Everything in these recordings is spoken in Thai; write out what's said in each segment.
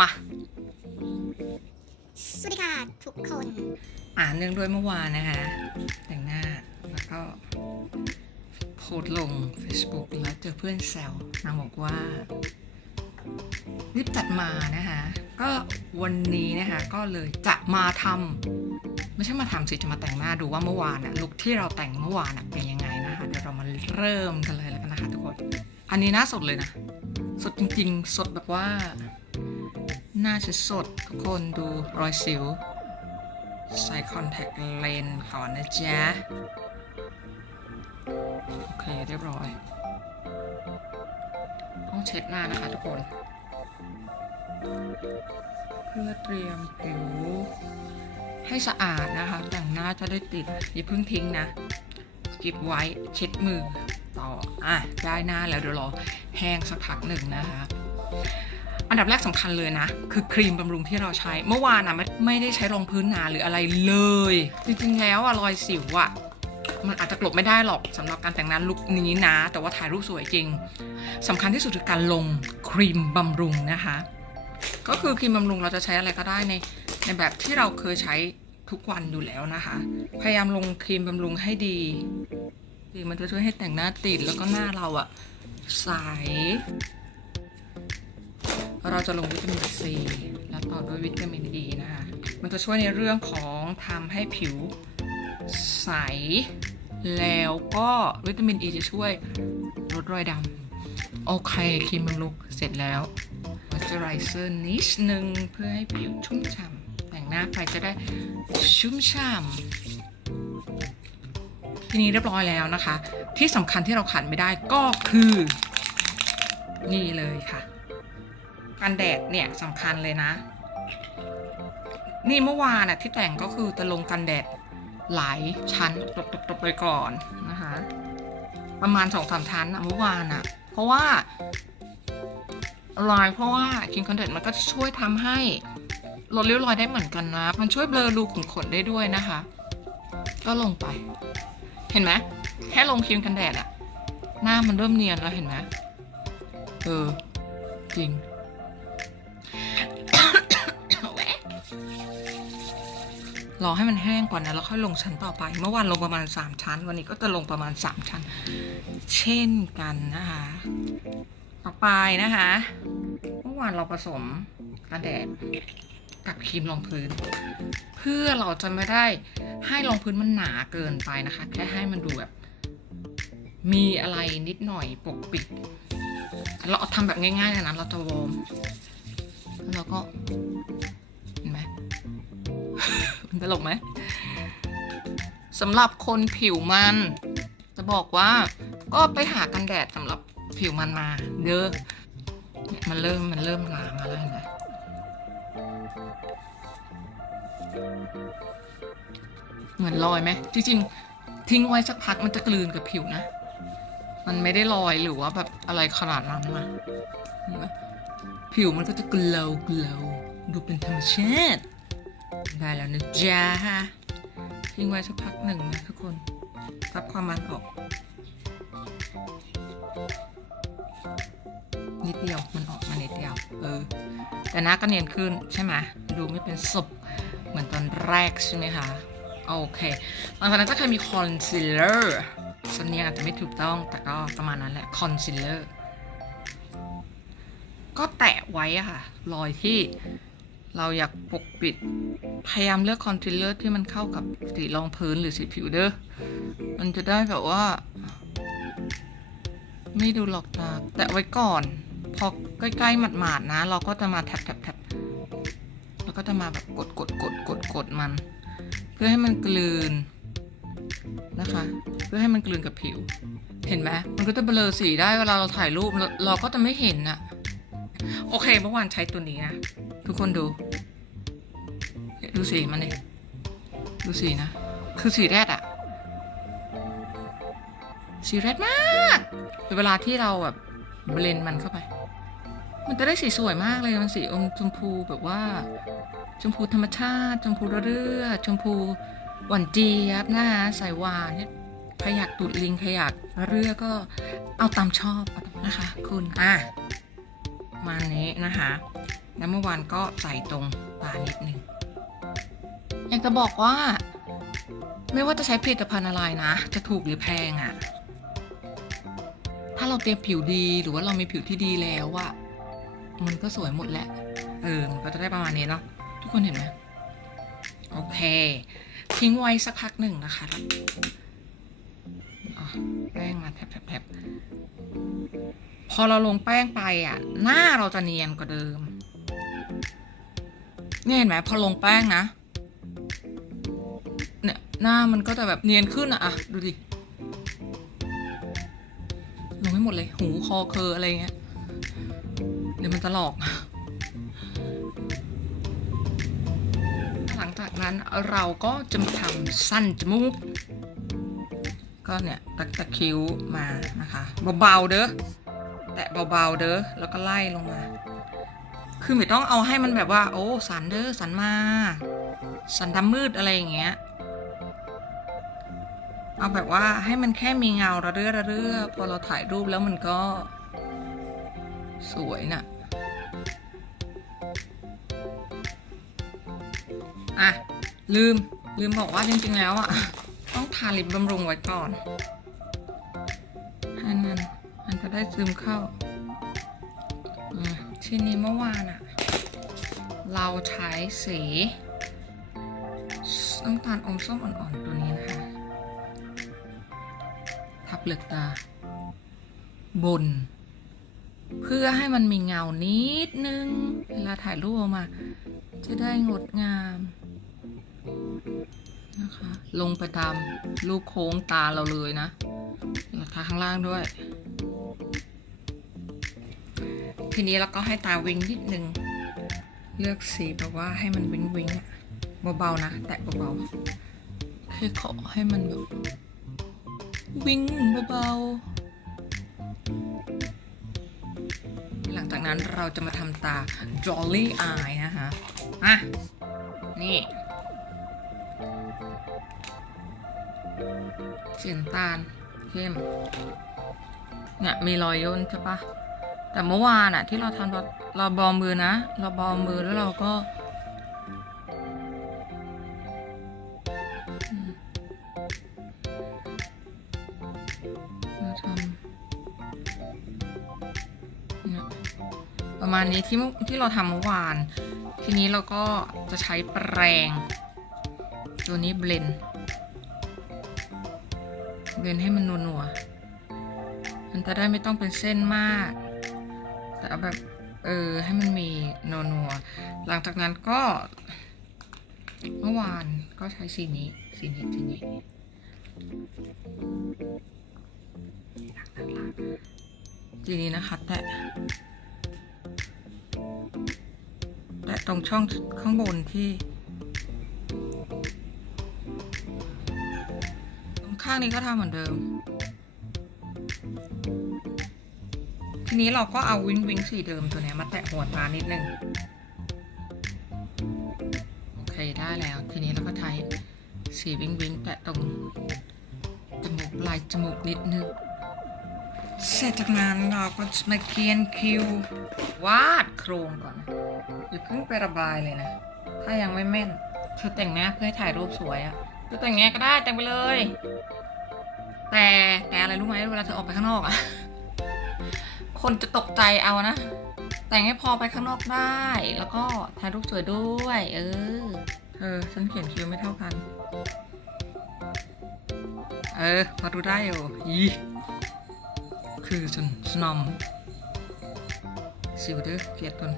มา สวัสดีค่ะทุกคน อ่านเนื่องด้วยเมื่อวานนะคะแต่งหน้าแล้วก็โพสต์ลง Facebook แล้วเจอเพื่อนแซวนางบอกว่ารีบจัดมานะคะ ก็วันนี้นะคะก็เลยจะมาทำไม่ใช่มาทำสิจะมาแต่งหน้าดูว่าเมื่อวานอะลุคที่เราแต่งเมื่อวานอะเป็นยังไงนะคะ เดี๋ยวเรามาเริ่มกันเลยแล้วกันนะคะทุกคน อันนี้น่าสดเลยนะ สดจริงๆ สดแบบว่า หน้าจะสดทุกคนดูรอยสิว ใส่คอนแทคเลนส์ก่อนนะจ๊ะ โอเคเรียบร้อย ต้องเช็ดหน้านะคะทุกคน เพื่อเตรียมผิวให้สะอาดนะคะ แต่งหน้าจะได้ติดอย่าเพิ่งทิ้งนะ เก็บไว้เช็ดมือ ต่ออะได้หน้าแล้วเดี๋ยวรอแห้งสักพักหนึ่งนะคะอันดับแรกสำคัญเลยนะ คือครีมบำรุงที่เราใช้เมื่อวานนะไม่ไม่ได้ใช้รองพื้นหนาหรืออะไรเลย จริงๆแล้วอะรอยสิวอะมันอาจจะกลบไม่ได้หรอกสำหรับการแต่งหน้าลุคนี้นะ แต่ว่าถ่ายรูปสวยจริงสำคัญที่สุดคือการลงครีมบำรุงนะคะ ก็คือครีมบำรุงเราจะใช้อะไรก็ได้ในในแบบที่เราเคยใช้ทุกวันอยู่แล้วนะคะ พยายามลงครีมบำรุงให้ดี ดีมันจะช่วยให้แต่งหน้าติดแล้วก็หน้าเราอะใส เราจะลงวิตามินซีแล้วต่อด้วยวิตามินอ e ีนะคะ มันจะช่วยในเรื่องของทำให้ผิวใส แล้วก็วิตามินอ e ีจะช่วยลดรอยดำ โอเคครีมบำรุงเสร็จแล้วม o อยเจอไรเซอร์นิดนึงเพื่อให้ผิวชุ่มฉ่ำแต่งหน้าไปจะได้ชุ่มฉ่ำ ทีนี้เรียบร้อยแล้วนะคะ ที่สำคัญที่เราขาดไม่ได้ก็คือ นี่เลยค่ะกันแดดเนี่ยสำคัญเลยนะ นี่เมื่อวานน่ะที่แต่งก็คือจะลงกันแดดหลายชั้นตบๆไปก่อนนะคะ ประมาณสองสามชั้นเมื่อวานอะเพราะว่าลายเพราะว่าครีมกันแดดมันก็ช่วยทำให้ลดริ้วรอยได้เหมือนกันนะ มันช่วยเบลอรูขุมขนได้ด้วยนะคะ ก็ลงไป เห็นไหมแค่ลงครีมกันแดดอะหน้ามันเริ่มเนียนแล้วเห็นไหมเออ จริงรอให้มันแห้งก่อนนะแล้วค่อยลงชั้นต่อไป เมื่อวานลงประมาณ 3 ชั้น วันนี้ก็จะลงประมาณ 3 ชั้น เช่นกันนะคะ ต่อไปนะคะ เมื่อวานเราผสมกันแดด กับครีมรองพื้น เพื่อเราจะไม่ได้ให้รองพื้นมันหนาเกินไปนะคะ แค่ให้มันดูแบบ มีอะไรนิดหน่อยปกปิด เราทำแบบง่ายๆเลยนะเราจะวอร์มแล้วก็เห็นไหมมันตลกไหมสำหรับคนผิวมัน จะบอกว่าก็ไปหากันแดดสำหรับผิวมันมา เด้อมันเริ่มมันเริ่มลามาแล้วเห็นไหม เหมือนรอยไหมจริงๆ ทิ้งไว้สักพักมันจะกลืนกับผิวนะ มันไม่ได้ลอยหรือว่าแบบอะไรขนาดนั้นนะผิวมันก็จะกลาวกลาวดูเป็นธรรมชาติได้แล้วนะจ๊ะทิ้งไว้สักพักหนึ่งนะทุกคนซับความมันออก นิดเดียวมันออกมานิดเดียว เออ แต่หน้าก็เนียนขึ้นใช่ไหม ดูไม่เป็นศพเหมือนตอนแรกใช่ไหมคะโอเคหลังจากนั้นจะเคยมีคอนซีลเลอร์สำเนียงอาจจะไม่ถูกต้องแต่ก็ประมาณนั้นแหละคอนซีลเลอร์ก็แตะไว้อะค่ะ รอยที่เราอยากปกปิด พยายามเลือกคอนซีลเลอร์ที่มันเข้ากับสีรองพื้นหรือสีผิวเด้อมันจะได้แบบว่า ไม่ดูหลอกตาแตะไว้ก่อน พอใกล้ๆหมาดๆนะ เราก็จะมาแท็บ แล้วก็จะมาแบบกดกดกดกดกดมัน เพื่อให้มันกลืนนะคะ เพื่อให้มันกลืนกับผิว เห็นไหมมันก็จะเบลอสีได้เวลาเราถ่ายรูปเราเราก็จะไม่เห็นอะโอเคเมื่อวานใช้ตัวนี้นะทุกคนดูดูสีมันเลยดูสีนะ คือสีแรดอะสีแรดมาก เวลาที่เราแบบเบลนมันเข้าไป มันจะได้สีสวยมากเลยมันสีอมชมพูแบบว่า ชมพูธรรมชาติ ชมพูเรื่อชมพูหวานเจี๊ยบนะคะใส่หวานเนี่ยใครอยากตูดลิงใครอยากเรื่อก็เอาตามชอบนะคะ คุณอะมานี้นะคะแล้วเมื่อวานก็ใส่ตรงตานิดนึงอยากจะบอกว่า ไม่ว่าจะใช้ผลิตภัณฑ์อะไรนะ จะถูกหรือแพงอะ่ะ ถ้าเราเตรียมผิวดีหรือว่าเรามีผิวที่ดีแล้วอะ มันก็สวยหมดแหละ เออ มันก็จะได้ประมาณนี้เนาะ ทุกคนเห็นไหมโอเค ทิ้งไว้สักพักหนึ่งนะคะแป้งมาแทบๆพอเราลงแป้งไปอะ หน้าเราจะเนียนกว่าเดิมเนี่ยเห็นไหมพอลงแป้งนะเนี่ยหน้ามันก็จะแบบเนียนขึ้นอะอะดูดิลงให้หมดเลย หูคอเคออะไรเงี้ย เดี๋ยวมันจะหลอก หลังจากนั้นเราก็จะมาทำสั้นจมูก ก็เนี่ยตะตะคิ้วมานะคะเบาๆเด้อแตะเบาๆเด้อแล้วก็ไล่ลงมา คือไม่ต้องเอาให้มันแบบว่า โอ้สันเด้อสันมา สันดำมืดอะไรอย่างเงี้ยเอาแบบว่าให้มันแค่มีเงาระเรื่อระเรื่อพอเราถ่ายรูปแล้วมันก็ สวยน่ะ อะ ลืม ลืมบอกว่าจริง ๆ แล้วอะ ต้องทาลิปบำรุงไว้ก่อนให้มันมันจะได้ซึมเข้าอืมทีนี้เมื่อวานอะ เราใช้สีน้ำตาลอมส้มอ่อนๆตัวนี้นะคะ ทับเปลือกตา บน เพื่อให้มันมีเงานิดนึง เวลาถ่ายรูปออกมา จะได้งดงามนะคะ ลงไปตามลูกโค้งตาเราเลยนะแล้วทาข้างล่างด้วย ทีนี้เราก็ให้ตาวิงนิดนึง เลือกสีแบบว่าให้มันวิงวิงอะเบาๆนะ แตะเบาๆแค่ขอให้มันแบบวิงเบาๆ ลังจากนั้นเราจะมาทำตา Jolly Eye นะคะอะนี่สีน้ำตาลเข้มเนี่ยมีรอยย่นใช่ปะแต่เมื่อวานอะที่เราทำเราเราบอมมือนะ เราบอมมือแล้วเราก็ ประมาณนี้ที่ที่เราทำเมื่อวาน ทีนี้เราก็จะใช้แปรงตัวนี้เบลนเบลนให้มันนัวๆมันจะได้ไม่ต้องเป็นเส้นมาก แต่เอาแบบ เออ ให้มันมีนัวๆหลังจากนั้นก็เมื่อวานก็ใช้สีนี้ สีนี้ สีนี้ทีนี้นะคะ แตะ แตะตรงช่องข้างบนที่ ตรงข้างนี้ก็ทำเหมือนเดิม ทีนี้เราก็เอาวิงวิงสีเดิมตัวนี้มาแตะหัวตานิดนึง โอเคได้แล้ว ทีนี้เราก็ใช้สีวิงวิงแตะตรงจมูกลายจมูกนิดนึง เสร็จจากนั้นเราก็จะมาเขียนคิววาดโครงก่อนอย่าเพิ่งไประบายเลยนะ ถ้ายังไม่แม่นเธอแต่งหน้าเพื่อให้ถ่ายรูปสวยอะเธอแต่งไงก็ได้แต่งไปเลย แต่แต่อะไรรู้ไหมเวลาเธอออกไปข้างนอกอะคนจะตกใจเอานะ แต่งให้พอไปข้างนอกได้ แล้วก็ถ่ายรูปสวยด้วย เออเธอฉันเขียนคิวไม่เท่ากัน เออ พอดูได้อยู่ยี คือฉันสนอมสิวเด้อเกลียดตน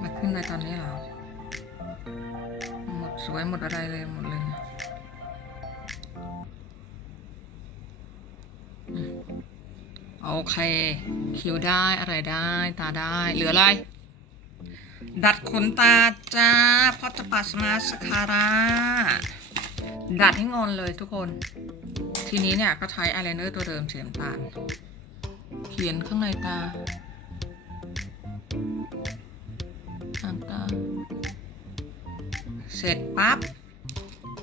มาขึ้นได้ตอนนี้เหรอหมดสวยหมดอะไรเลยหมดเลยโอเค คิวได้อะไรได้ตาได้ เหลืออะไร ดัดขนตาจ้าพอจะปัสมาสคาร่าดัดให้งอนเลยทุกคน ทีนี้เนี่ยก็ใช้อายไลเนอร์ตัวเดิมสีน้ำตาลเขียนข้างในตาหางตา เสร็จปั๊บ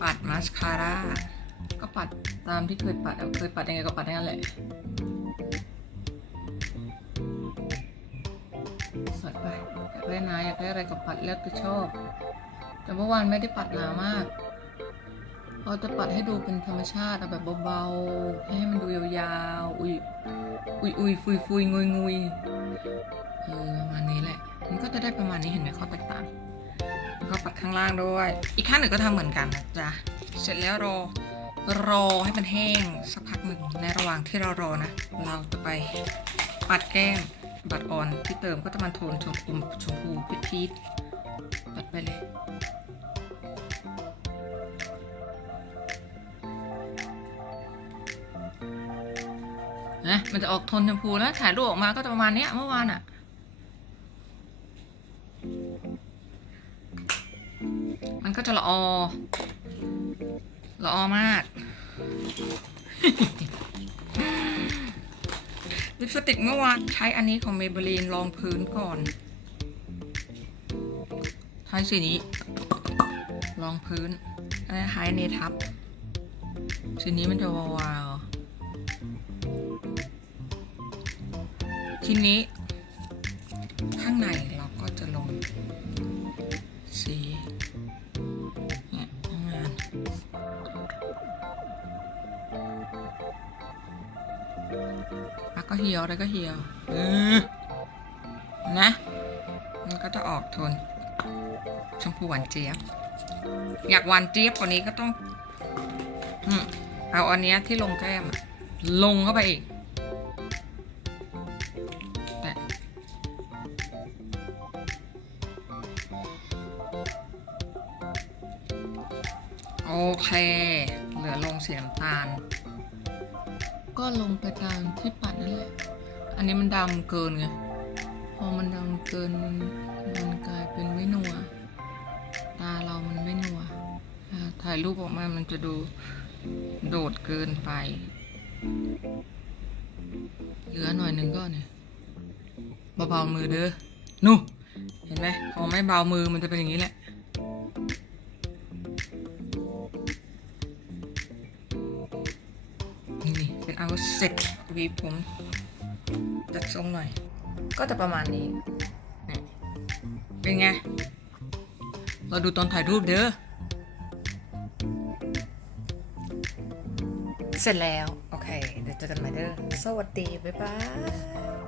ปัดมาสคาร่า ก็ปัดตามที่เคยปัดเคยปัดยังไงก็ปัดอย่างนั้นแหละใส่ไปอยากได้นาอยากได้อะไรกับปัดแล้วแต่ชอบ แต่เมื่อวานไม่ได้ปัดหนามาก เราจะปัดให้ดูเป็นธรรมชาติเอาแบบเบาๆ ให้มันดูยาวๆ อุยอุยอุยฟุยฟุยงุยงุยเออประมาณนี้แหละ มันก็จะได้ประมาณนี้เห็นไหมข้อแตกต่างแล้วก็ปัดข้างล่างด้วย อีกข้างหนึ่งก็ทำเหมือนกันนะจ้ะเสร็จแล้วรอ รอให้มันแห้งสักพักหนึ่ง ในระหว่างที่เรารอนะ เราจะไปปัดแก้มบัตรออนที่เติมก็จะมาโทนชมพูชมพูพีพีชปัดไปเลย มันจะออกโทนชมพูแล้วถ่ายรูปออกมาก็จะประมาณเนี้ยเมื่อวานอะมันก็จะละออละออมากลิปสติกเมื่อวานใช้อันนี้ของ Maybelline รองพื้นก่อน ใช้สีนี้รองพื้นแล้วใช้อันทับสีนี้มันจะวาว ทีนี้ ข้างในเราก็จะลง สีเนี่ยข้างในแล้วก็เหี่ยวแล้วก็เหี่ยวนะ มันก็จะออกโทนชมพูหวานเจี๊ยบ อยากหวานเจี๊ยบกว่านี้ก็ต้องอเอาอันเนี้ยที่ลงแก้ม ลงเข้าไปอีก เค เหลือลงสีน้ำตาล ก็ลงไปตามที่ปัดนั่นแหละ อันนี้มันดำเกินไง พอมันดำเกินมันกลายเป็นไม่นัว ตาเรามันไม่นัว ถ่ายรูปออกมามันจะดูโดดเกินไป เหลือหน่อยหนึ่งก็เนี่ยเบาๆมือเด้อนู่เห็นไหมพอไม่เบามือมันจะเป็นอย่างนี้แหละ เสร็จวีผมจัดทรงหน่อย ก็จะประมาณนี้นี่เป็นไง เราดูตอนถ่ายรูปเด้อ เสร็จแล้ว โอเค เดี๋ยวเจอกันใหม่เด้อ สวัสดี บ๊ายบาย